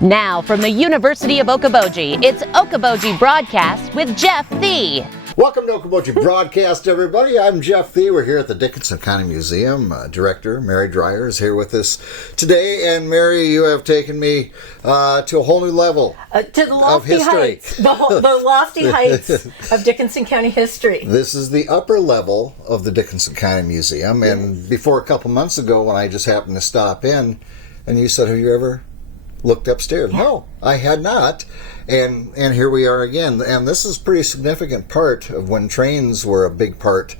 Now from the University of Okoboji, it's Okoboji Broadcast with Jeff Thee. Welcome to Okoboji Broadcast, everybody. I'm Jeff Thee. We're here at the Dickinson County Museum. Director Mary Dreyer is here with us today. And Mary, you have taken me to a whole new level to the lofty of history. heights, the lofty heights of Dickinson County history. This is the upper level of the Dickinson County Museum. And before a couple months ago, when I just happened to stop in, and you said, have you ever looked upstairs? Yeah. No, I had not. And here we are again. And this is a pretty significant part of when trains were a big part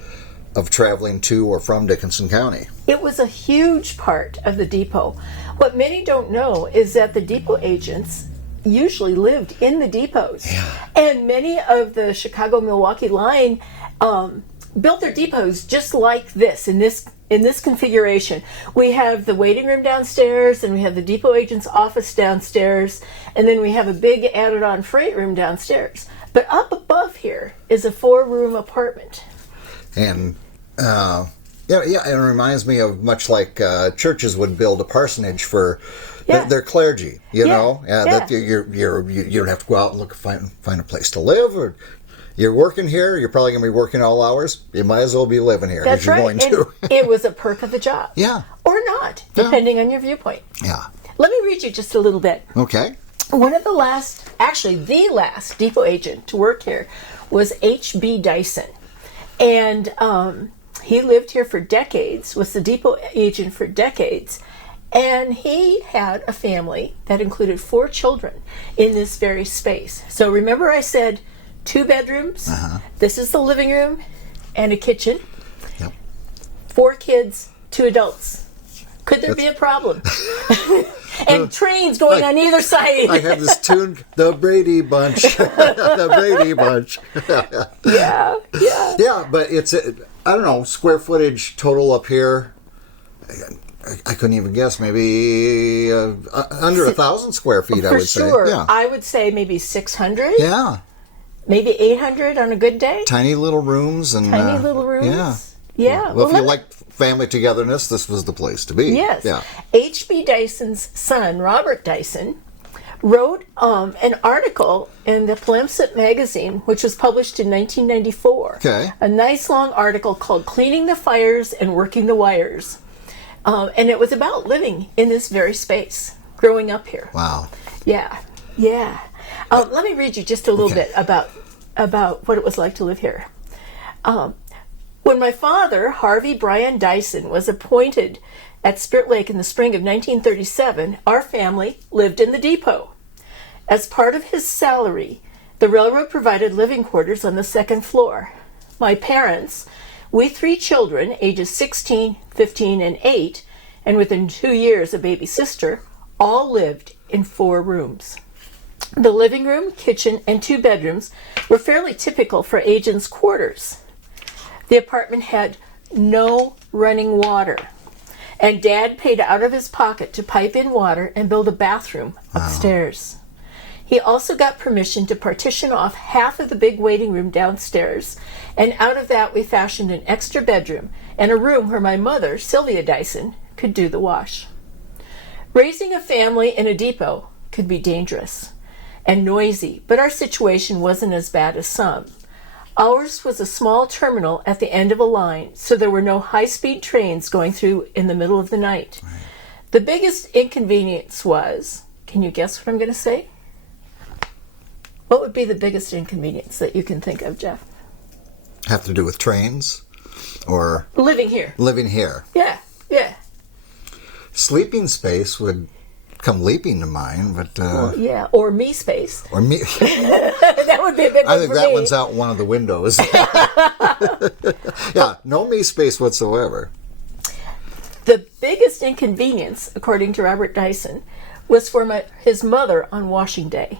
of traveling to or from Dickinson County. It was a huge part of the depot. What many don't know is that the depot agents usually lived in the depots. Yeah. And many of the Chicago-Milwaukee line built their depots just like this, in this configuration. We have the waiting room downstairs, and we have the depot agent's office downstairs, and then we have a big added-on freight room downstairs. But up above here is a 4-room apartment. And it reminds me of much like churches would build a parsonage for their clergy. You know, that you don't have to go out and find a place to live, or you're working here. You're probably going to be working all hours. You might as well be living here. That's you're right. Going to. It was a perk of the job. Yeah. Or not, depending on your viewpoint. Yeah. Let me read you just a little bit. Okay. One of the last depot agent to work here was DB Dyson. And he lived here for decades, was the depot agent for decades. And he had a family that included 4 children in this very space. So remember I said 2 bedrooms. This is the living room and a kitchen. Yep. 4 kids, 2 adults. Could there be a problem? And trains going on either side. I have this tune, the Brady Bunch. The Brady Bunch. Yeah. Yeah, but it's, I don't know, square footage total up here. I couldn't even guess. Maybe under 1,000 square feet, I would say. For sure. Yeah. I would say maybe 600. Yeah. Maybe 800 on a good day. Tiny little rooms. Tiny little rooms. Yeah. Well, if you like family togetherness, this was the place to be. Yes. Yeah. H.B. Dyson's son, Robert Dyson, wrote an article in the Palimpsest magazine, which was published in 1994. Okay. A nice long article called Cleaning the Fires and Working the Wires. And it was about living in this very space, growing up here. Wow. Yeah. Let me read you just a little bit about what it was like to live here. When my father, Harvey Brian Dyson, was appointed at Spirit Lake in the spring of 1937, our family lived in the depot. As part of his salary, the railroad provided living quarters on the 2nd floor. My parents, we 3 children, ages 16, 15, and 8, and within 2 years a baby sister, all lived in 4 rooms. The living room, kitchen, and 2 bedrooms were fairly typical for agents' quarters. The apartment had no running water, and Dad paid out of his pocket to pipe in water and build a bathroom upstairs. He also got permission to partition off half of the big waiting room downstairs, and out of that we fashioned an extra bedroom and a room where my mother, Sylvia Dyson, could do the wash. Raising a family in a depot could be dangerous and noisy, but our situation wasn't as bad as some. Ours was a small terminal at the end of a line, so there were no high-speed trains going through in the middle of the night. Right. The biggest inconvenience was, can you guess what I'm going to say? What would be the biggest inconvenience that you can think of, Jeff? Have to do with trains? Or living here. Living here. Yeah. Sleeping space would come leaping to mind, but or me space. Or me. That would be a big one. I think for that me. one's out one of the windows. Yeah, no me space whatsoever. The biggest inconvenience, according to Robert Dyson, was for his mother on washing day.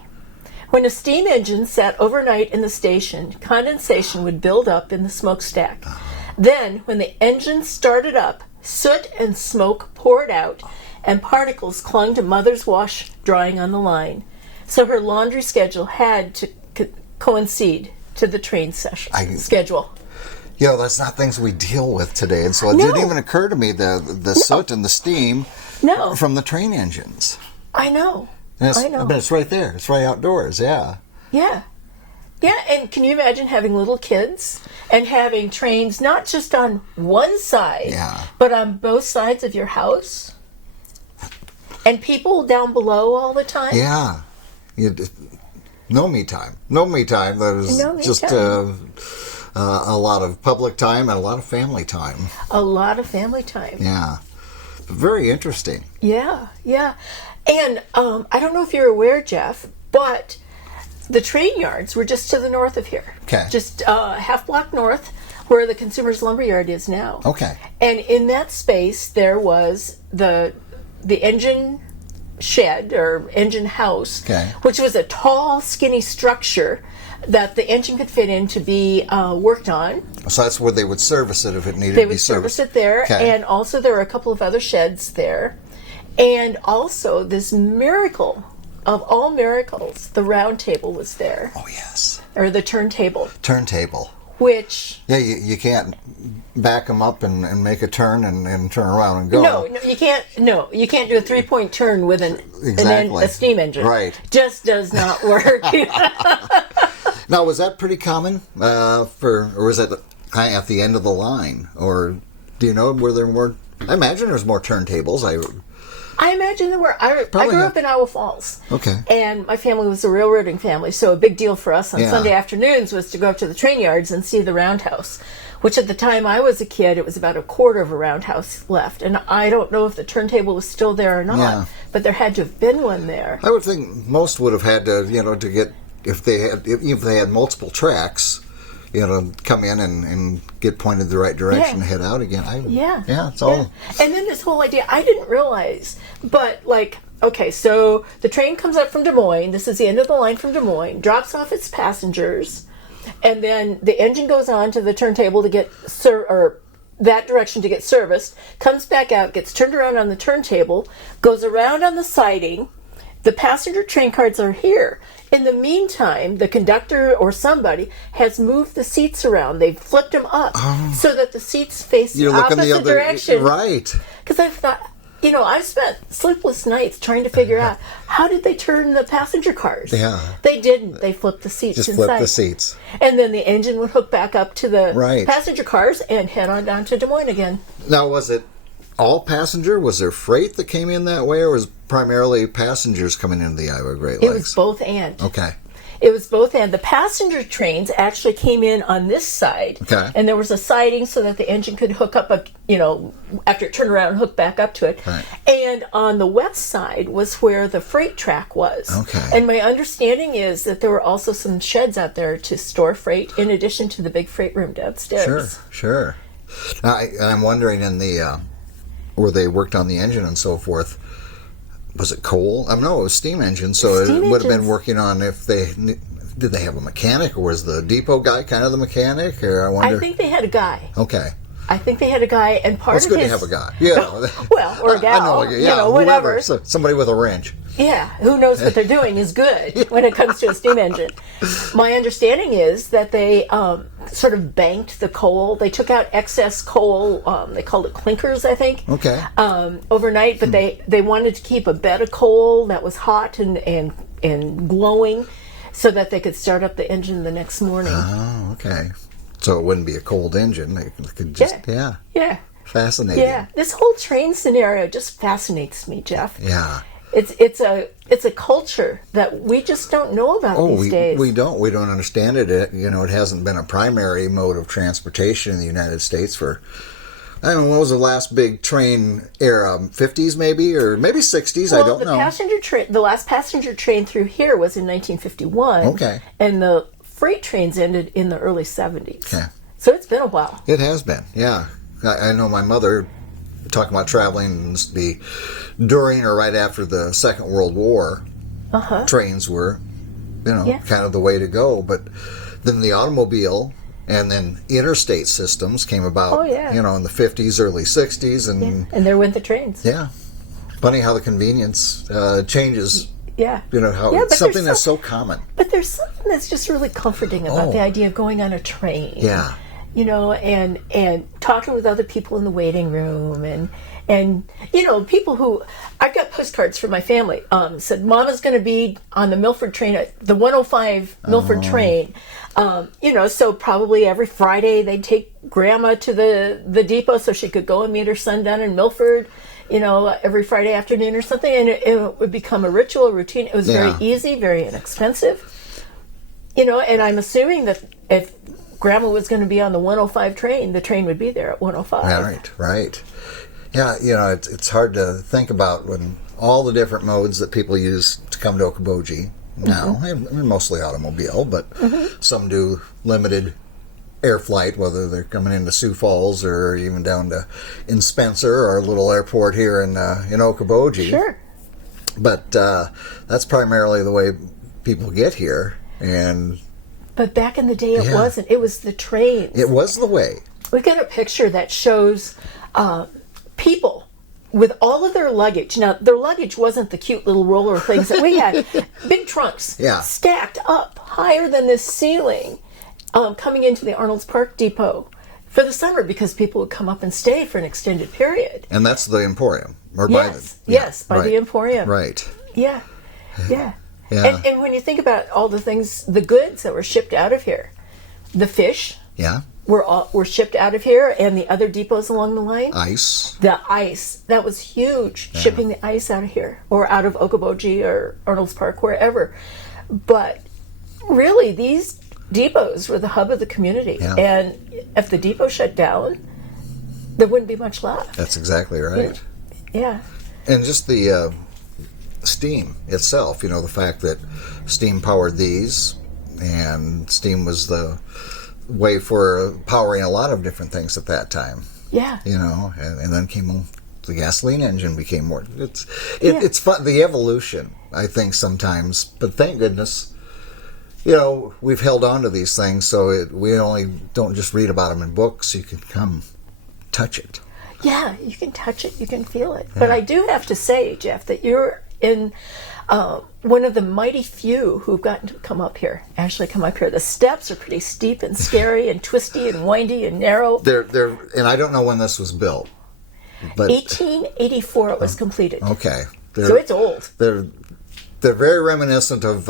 When a steam engine sat overnight in the station, condensation would build up in the smokestack. Then, when the engine started up, soot and smoke poured out, and particles clung to Mother's wash drying on the line. So her laundry schedule had to coincide to the train schedule. You know, that's not things we deal with today. And so it didn't even occur to me the soot and the steam from the train engines. I know. I know. But it's right there. It's right outdoors, yeah. Yeah. Yeah, and can you imagine having little kids and having trains not just on one side, but on both sides of your house? And people down below all the time? Yeah. No me time. No me time. There's just a lot of public time and a lot of family time. A lot of family time. Yeah. Very interesting. Yeah, yeah. And I don't know if you're aware, Jeff, but the train yards were just to the north of here. Okay. Just half block north, where the Consumers Lumberyard is now. Okay. And in that space, there was the engine shed or engine house, which was a tall, skinny structure that the engine could fit in to be worked on. So that's where they would service it if it needed they to be serviced. serviced. They would service it there, Okay. and also there were a couple of other sheds there. And also this miracle of all miracles, the round table was there. Oh, yes. Or the turntable. Turntable. Which... Yeah, you can't back them up and make a turn and turn around and go. No, you can't. No, you can't do a 3-point turn with a steam engine. Right. Just does not work. Now, was that pretty common or was it at the end of the line? Or do you know, were there more? I imagine there's more turntables. I imagine there were. I grew up in Iowa Falls. Okay. And my family was a railroading family, so a big deal for us on Sunday afternoons was to go up to the train yards and see the roundhouse, which at the time I was a kid, it was about a quarter of a roundhouse left. And I don't know if the turntable was still there or not, but there had to have been one there. I would think most would have had to, to get, if they had multiple tracks, come in and get pointed the right direction and head out again. It's all. And then this whole idea, I didn't realize, but okay, so the train comes up from Des Moines. This is the end of the line from Des Moines, drops off its passengers, and then the engine goes on to the turntable to get that direction to get serviced, comes back out, gets turned around on the turntable, goes around on the siding. The passenger train cars are here. In the meantime, the conductor or somebody has moved the seats around. They've flipped them up so that the seats face the opposite direction. Right. Because I've thought, I've spent sleepless nights trying to figure out how did they turn the passenger cars. Yeah. They didn't. They flipped the seats Just inside. flip the seats. And then the engine would hook back up to the passenger cars and head on down to Des Moines again. Now, was it all passenger? Was there freight that came in that way, or was primarily passengers coming into the Iowa Great Lakes? It was both and. Okay. It was both and. The passenger trains actually came in on this side. Okay. And there was a siding so that the engine could hook up, after it turned around and hook back up to it. Right. And on the west side was where the freight track was. Okay. And my understanding is that there were also some sheds out there to store freight in addition to the big freight room downstairs. Sure. Now, I'm wondering in the... where they worked on the engine and so forth, was it coal? No, it was steam engine, so it would have been working on did they have a mechanic, or was the depot guy kind of the mechanic? Or I wonder. I think they had a guy. Okay. I think they had a guy, and part of his... It's good to have a guy. Yeah. Well, or a gal. I know, whatever. So, somebody with a wrench. Yeah, who knows what they're doing is good when it comes to a steam engine. My understanding is that they sort of banked the coal. They took out excess coal. They called it clinkers, I think. Okay. Overnight, but they wanted to keep a bed of coal that was hot and glowing, so that they could start up the engine the next morning. Oh, okay. So it wouldn't be a cold engine. They could just yeah. Fascinating. Yeah, this whole train scenario just fascinates me, Jeff. Yeah. It's a culture that we just don't know about these days. We don't understand it. It hasn't been a primary mode of transportation in the United States for, I don't know, what was the last big train era? 50s maybe, or maybe 60s, I don't know. The last passenger train through here was in 1951. Okay. And the freight trains ended in the early 70s. Okay. So it's been a while. It has been, yeah. I know my mother, talking about traveling during or right after the Second World War, trains were, kind of the way to go. But then the automobile and then interstate systems came about, in the 50s, early 60s. And there went the trains. Yeah. Funny how the convenience changes. Yeah. Something that's so common. But there's something that's just really comforting about the idea of going on a train. Yeah. and talking with other people in the waiting room, and people who, I got postcards from my family, said Mama's going to be on the Milford train, the 105 Milford train. So probably every Friday they'd take Grandma to the depot so she could go and meet her son down in Milford, every Friday afternoon or something, and it would become a ritual, a routine. It was very easy, very inexpensive, and I'm assuming that if Grandma was going to be on the 105 train, the train would be there at 105. Right. Yeah, it's hard to think about when all the different modes that people use to come to Okoboji now, mostly automobile, but some do limited air flight, whether they're coming into Sioux Falls or even down to in Spencer, our little airport here in Okoboji. Sure. But that's primarily the way people get here. But back in the day, it wasn't. It was the trains. It was the way. We got a picture that shows people with all of their luggage. Now, their luggage wasn't the cute little roller things that we had. Big trunks stacked up higher than this ceiling, coming into the Arnold's Park Depot for the summer because people would come up and stay for an extended period. And that's the Emporium. Or by the Emporium. Right. Yeah. And when you think about all the things, the goods that were shipped out of here, the fish were shipped out of here, and the other depots along the line. The ice. That was huge, shipping the ice out of here, or out of Okoboji or Arnold's Park, wherever. But really, these depots were the hub of the community. And if the depot shut down, there wouldn't be much left. That's exactly right. Yeah. And just the steam itself, the fact that steam powered these, and steam was the way for powering a lot of different things at that time. Yeah. And then came the gasoline engine became more. It's fun, the evolution, I think, sometimes. But thank goodness, we've held on to these things, so we only don't just read about them in books. You can come touch it. Yeah, you can touch it, you can feel it. But I do have to say, Jeff, that you're in one of the mighty few who've gotten to come up here. The steps are pretty steep and scary and twisty and windy and narrow. They're and I don't know when this was built, but 1884 it was completed. Okay, so it's old. They're very reminiscent of,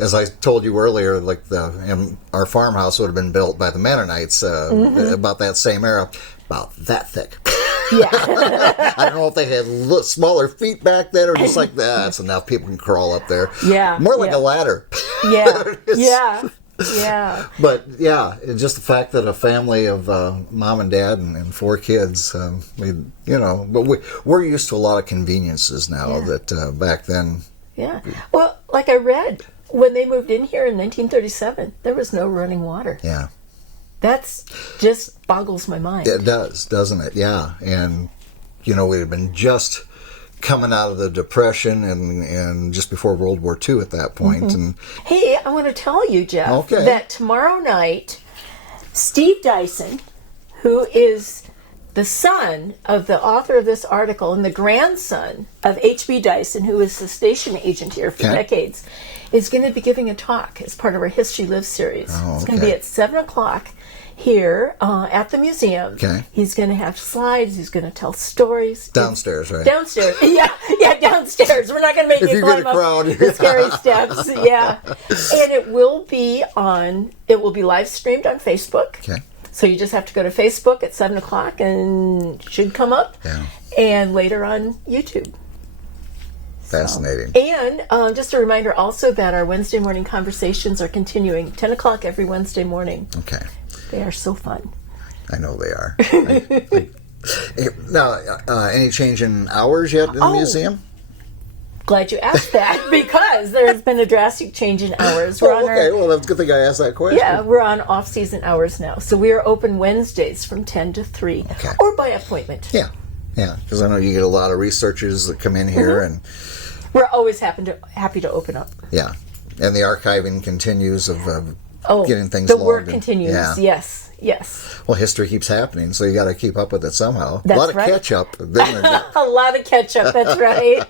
as I told you earlier, like our farmhouse would have been built by the Mennonites about that same era, about that thick. Yeah. I don't know if they had smaller feet back then, or just like that's enough people can crawl up there. Yeah. More like a ladder. Yeah. Yeah. But just the fact that a family of mom and dad and 4 kids, but we're used to a lot of conveniences now that back then. Yeah. Well, like I read, when they moved in here in 1937, there was no running water. Yeah. That's just boggles my mind. It does, doesn't it? Yeah. And, we had been just coming out of the Depression and just before World War II at that point. And hey, I want to tell you, Jeff, that tomorrow night, Steve Dyson, who is the son of the author of this article and the grandson of DB Dyson, who is the station agent here for decades, is going to be giving a talk as part of our History Lives series. It's going to be at 7 o'clock here at the museum. Okay. He's going to have slides. He's going to tell stories. Downstairs, right? Downstairs. Yeah, downstairs. We're not going to make you climb up the scary steps. Yeah. And it will be live streamed on Facebook. Okay. So you just have to go to Facebook at 7 o'clock and it should come up. Yeah. And later on YouTube. Fascinating. And just a reminder also that our Wednesday morning conversations are continuing 10 o'clock every Wednesday morning. Okay. They are so fun. I know they are. Now, any change in hours yet in the museum? Glad you asked that because there's been a drastic change in hours. Well, that's a good thing I asked that question. Yeah, we're on off-season hours now. So we are open Wednesdays from 10 to 3 or by appointment. Yeah, because I know you get a lot of researchers that come in here and we're always happy to open up. Yeah, and the archiving continues of getting things the logged. work continues. Yes. Well, history keeps happening, so you got to keep up with it somehow. That's a lot of catch up. A lot of catch up. That's right.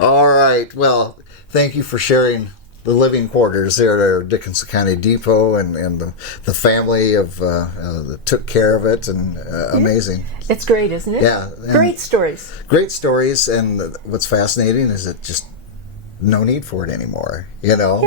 All right. Well, thank you for sharing living quarters there at Dickinson County Depot, and the family that took care of it, and amazing. It's great, isn't it? Yeah. Great stories. Great stories, and what's fascinating is it just no need for it anymore. Yeah. So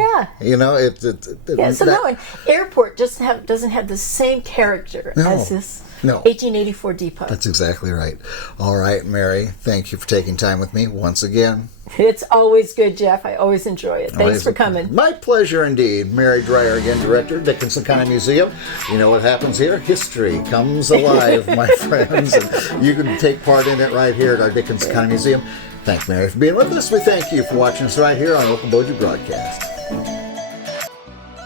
now an airport doesn't have the same character as this 1884 depot. That's exactly right. All right, Mary, thank you for taking time with me once again. It's always good, Jeff. I always enjoy it. Thanks for coming. My pleasure indeed. Mary Dreyer again, Director, Dickinson County Museum. You know what happens here? History comes alive, my friends, and you can take part in it right here at our Dickinson County Museum. Thanks, Mary, for being with us. We thank you for watching us right here on Okoboji Broadcast.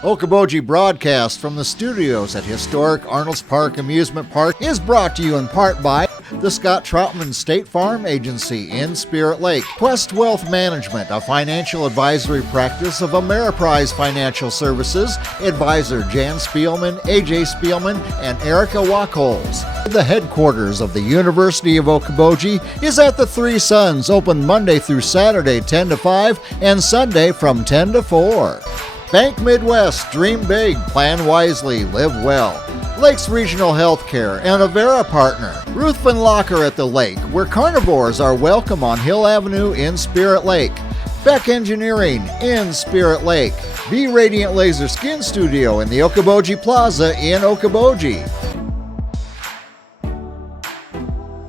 Okoboji Broadcast from the studios at historic Arnold's Park Amusement Park is brought to you in part by the Scott Troutman State Farm Agency in Spirit Lake, Quest Wealth Management, a financial advisory practice of Ameriprise Financial Services, advisor Jan Spielman, AJ Spielman, and Erica Wachholz. The headquarters of the University of Okoboji is at the Three Sons, open Monday through Saturday 10 to 5 and Sunday from 10 to 4. Bank Midwest, dream big, plan wisely, live well. Lakes Regional Healthcare and Avera partner. Ruthven Locker at the Lake, where carnivores are welcome on Hill Avenue in Spirit Lake. Beck Engineering in Spirit Lake. Be Radiant Laser Skin Studio in the Okoboji Plaza in Okoboji.